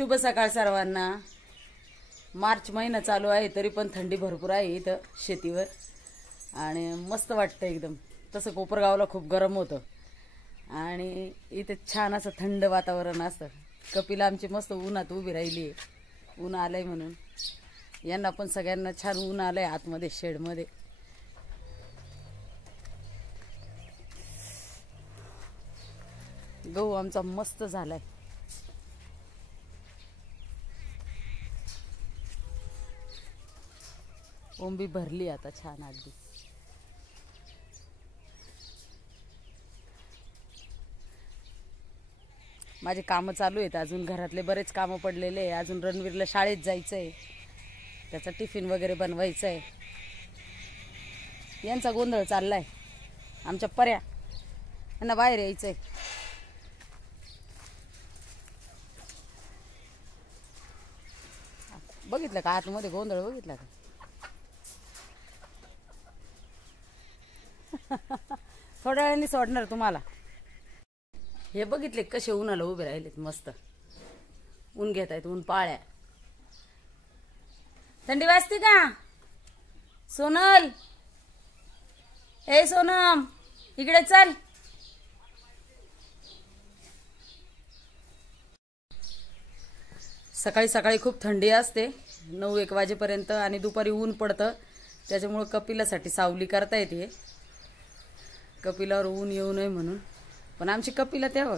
शुभ सकाळ सर्वांना। मार्च महिना चालू आहे तरी पण थंडी भरपूर आहे इथं शेतीवर आणि मस्त वाटतं एकदम। तसं कोपरगावला खूप गरम होतं आणि इथे छान असं थंड वातावरण असतं। कपिला आमची मस्त उन्हात उभी राहिली आहे, ऊन आलंय म्हणून। यांना पण सगळ्यांना छान ऊन आलंय आतमध्ये शेडमध्ये। गहू आमचा मस्त झालाय। ओंबी भरली आता छान अगदी। माझे काम चालू आहेत, अजून घरातले बरेच काम पडलेले आहे। अजून रणवीरला शाळेत जायचंय, त्याचा टिफिन वगैरे बनवायचा आहे। यांचा गोंधळ चाललाय। आमच्या पर्या यांना बाहेर यायचंय। बघितलं का आतमध्ये गोंधळ बघितला का? थोड्या वेळाने सोडणार तुम्हाला। हे बघितले कसे उन्हाला उभे राहिलेत, मस्त ऊन घेत आहेत, ऊन पाळ्या। थंडी वाजते का सोनल? ए सोनम इकडे चल। सकाळी सकाळी खूप थंडी असते 9-1 वाजेपर्यंत आणि दुपारी ऊन पडतं, त्याच्यामुळे कपिलासाठी सावली करता येते। कपिलावर ऊन येऊ नये म्हणून। पण आमची कपिला तेव्हा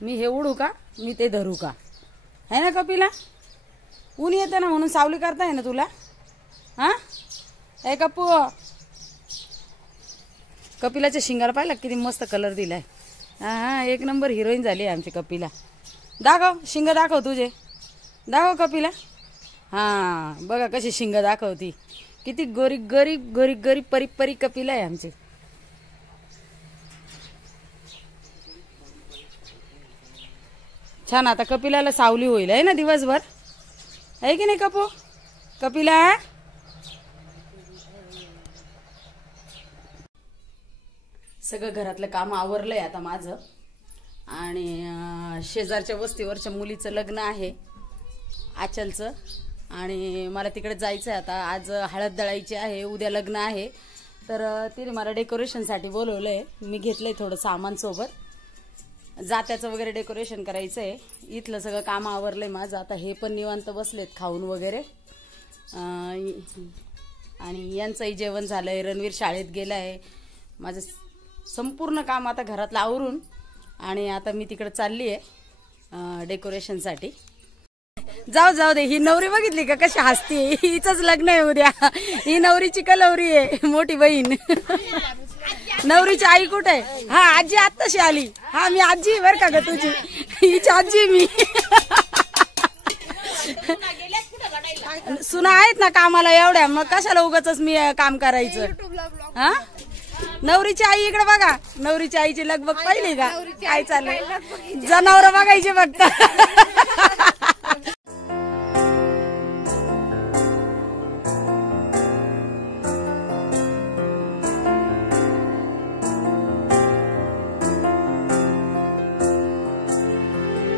मी हे उडू का मी ते धरू का, है ना कपिला? ऊन येते ना म्हणून सावली करताय ना तुला। हा ए कप्पू, कपिलाच्या शिंगाला पाहिला किती मस्त कलर दिलाय। हा एक नंबर हिरोईन झाली आमची कपिला। दाखव शिंग, दाखव तुझे, दाखव कपिला। हा बघा कशी शिंग दाखवती, किती गोरी गोरी गोरी गोरी परी परी कपिला आहे आमची। छान आता कपिलाला सावली होईल आहे ना दिवसभर, आहे की नाही कपू? कपिला सगळं घरातलं काम आवरलंय आता माझं आणि शेजारच्या वस्तीवरच्या मुलीचं लग्न आहे आचलचं आणि मला तिकडे जायचं आहे। आता आज हळद दळायची आहे, उद्या लग्न आहे, तर तिने मला डेकोरेशनसाठी बोलवलंय। मी घेतलंय थोडं सामान सोबत, जात्याचं वगैरे डेकोरेशन करायचं आहे। इथलं सगळं काम आवरलंय माझं। आता हे पण निवांत बसलेत खाऊन वगैरे आणि यांचंही जेवण झालंय। रणवीर शाळेत गेलाय। माझं संपूर्ण काम आता घरातलं आवरून आणि आता मी तिकडे चालली आहे डेकोरेशनसाठी। जाऊ जाऊ दे, ही नवरी बघितली का कशी हसते? हिचंच लग्न आहे उद्या। ही नवरीची कलवरी आहे, मोठी बहीण। नवरीची आई कुठे आहे? हा आजी आत्ताशी आली। हा मी आजी बर का ग तुझी, हिची आजी मी। सुना आहेत ना कामाला एवढ्या, मग कशाला उगाचच मी काम करायचं? हा नवरीची आई इकडे बघा, नवरीची आईची लगबग पाहिली का काय चाललंय? जनावर बघायचे फक्त।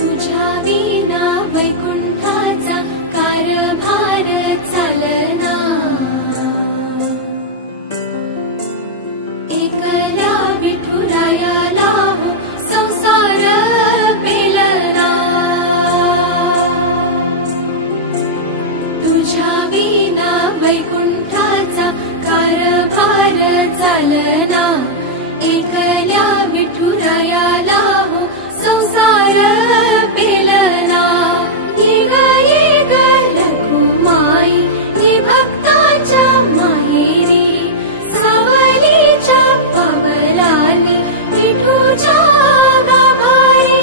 तुझ्या विना वैकुंठाचा कारभार चालना, एकल्या विठुरायाला हो संसार पेलना। तुझ्या विना वैकुंठाचा कारभार चालना, एकल्या विठुरायाला हो संसार पेलना। ये ग रघुमाई हे भक्ताच्या माहेरी, सावलीच्या पवलानी विठूच्या गाभारी।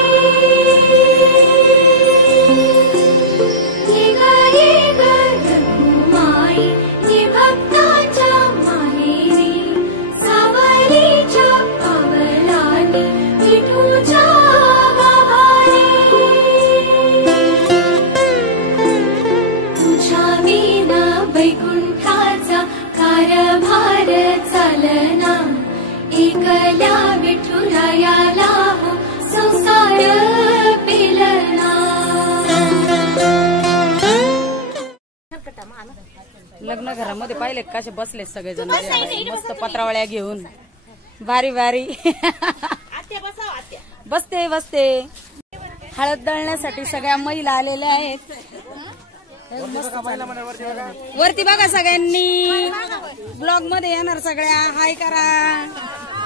ये ग रघुमाई हे भक्ताच्या माहेरी, सावलीच्या पवलानी विठूच्या गाभारी। तुझ्या विना वैकुंठाचा कारभार चालना, एकल्या विठुरायाला हो संसार पेलना। लग्न घरामध्ये पाहिले कसे बसले सगळेजण मस्त पत्रावळ्या घेऊन भारी भारी बसते बसते. हळद दळण्यासाठी सगळ्या महिला आलेल्या आहेत. वरती बघा सगळ्यांनी ब्लॉग मध्ये येणार सगळ्या हाय करा.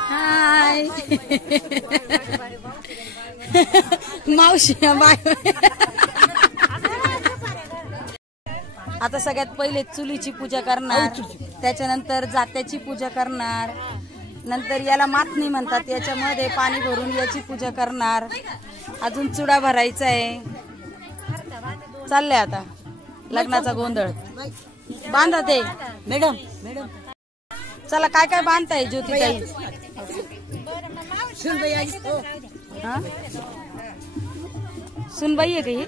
हाय मावशी बाय. आता सगळ्यात पहिले चुलीची पूजा करणार, त्याच्यानंतर जात्याची पूजा करणार, नंतर याला मातनी म्हणतात, याच्यामध्ये पाणी भरून याची पूजा करणार. अजून चुडा भरायचा आहे. चाललंय आता लग्नाचा गोंधळ. बांधा ते मॅडम. चला काय काय बांधताय ज्योतिताई? सुनबाई आहे का ही?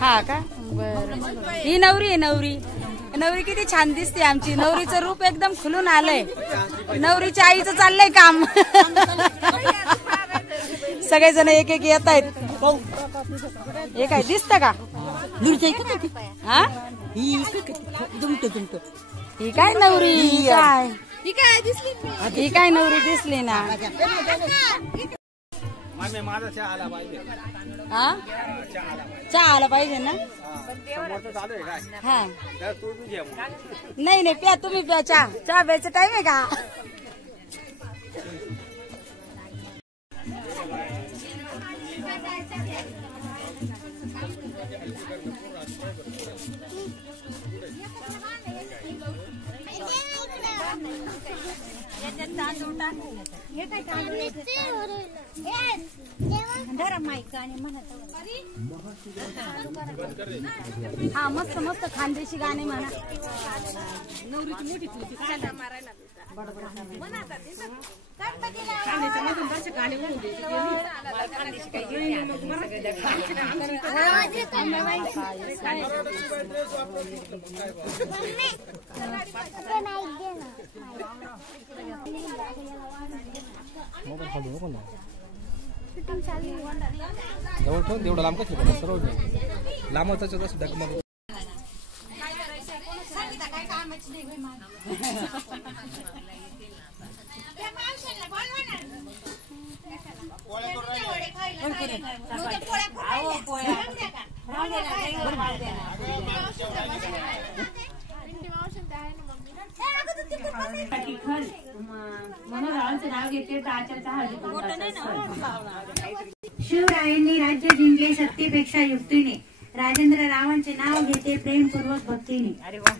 हा का बरं. ही नवरी आहे. नवरी किती छान दिसते आमची. नवरीचं रूप एकदम खुलून आलंय. नवरीच्या आईचं चाललंय काम. सगळेजण एक एक येत आहेत. हे काय दिसत का? हा ही काय नवरी? ही काय नवरी दिसली ना? हा चहा आला पाहिजे ना? हा नाही प्या तुम्ही प्या चहा. चहा प्यायचा टाइम आहे का? हा मस्त मस्त खानदेशी गाणे म्हणा. जवळ ठेवून तेवढं लांब कसं सर्व लांब डगमग. शिवरायांनी राज्य जिंकले सत्तेपेक्षा युक्तीने. राजेंद्र रावांचे नाव घेते प्रेमपूर्वक भक्तीने. अरे वा.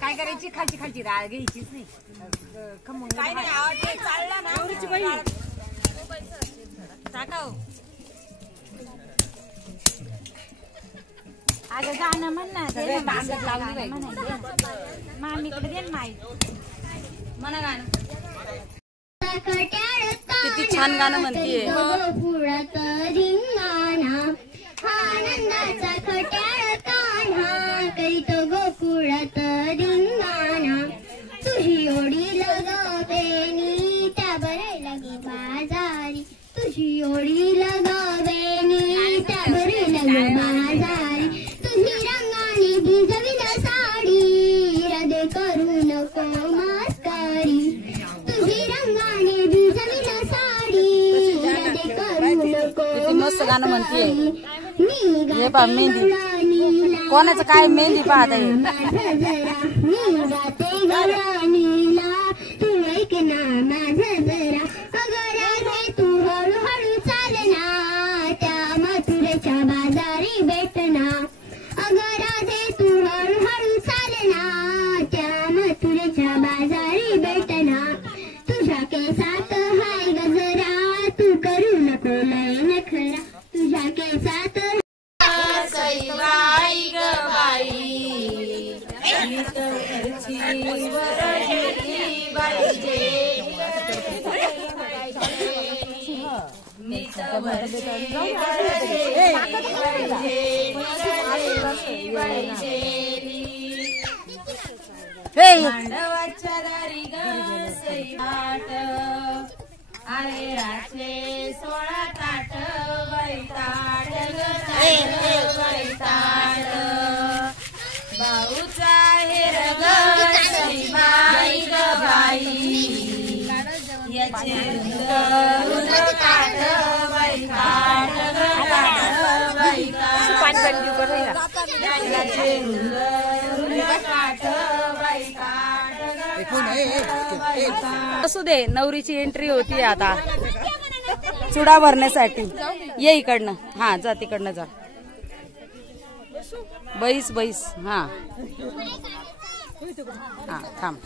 काय करायची? खालची राळ घ्यायचीच नाही. अगं गाणं म्हण ना. मामीकडे दे माहीत म्हणा गाणं. किती छान गाणं म्हणतीये. पुळत रिंगाणा आनंदाचा खट्याळ कान्हा करीतो गोकुळात रिंगाणा. तुझी ओढी लगवेनी त्या बरे लगे बाजारी. तुझी ओढी लगवेनी त्या बरे लगे बाजारी. तुझी रंगाने भिजविल साडी हृदय करू नको मास्कारी. तुझी रंगाने भिजविल साडी हृदय करू नको. मस्त गाणं म्हणतीये. हे पहा मेहंदी. कोणाचं काय मेहंदी पाहत आहे? मी गाते गवळणीला तू ऐक ना माझं जरा. अगं राधे तू हळूहळू चालना त्या मथुरेच्या बाजारी भेटना. अगं राधे तू हळूहळू चालना त्या मथुरेच्या बाजारी भेटना. तुझ्या केसात हाय गजरा तू करू नको लय नखरा. तुझ्या केसात बाई ग बाई मांडवाच्या दारी ग सैपाट आहे राचे 16 ताट बैताट ग बैताट भाऊचा हेर ग सैबाई ग बाई याचे रुंद काट बैताट ग असू दे. नवरीची एंट्री होती आता चुडा भरण्यासाठी. ये इकडनं. हा जा तिकडनं जा. बैस बैस. हा हा थांब.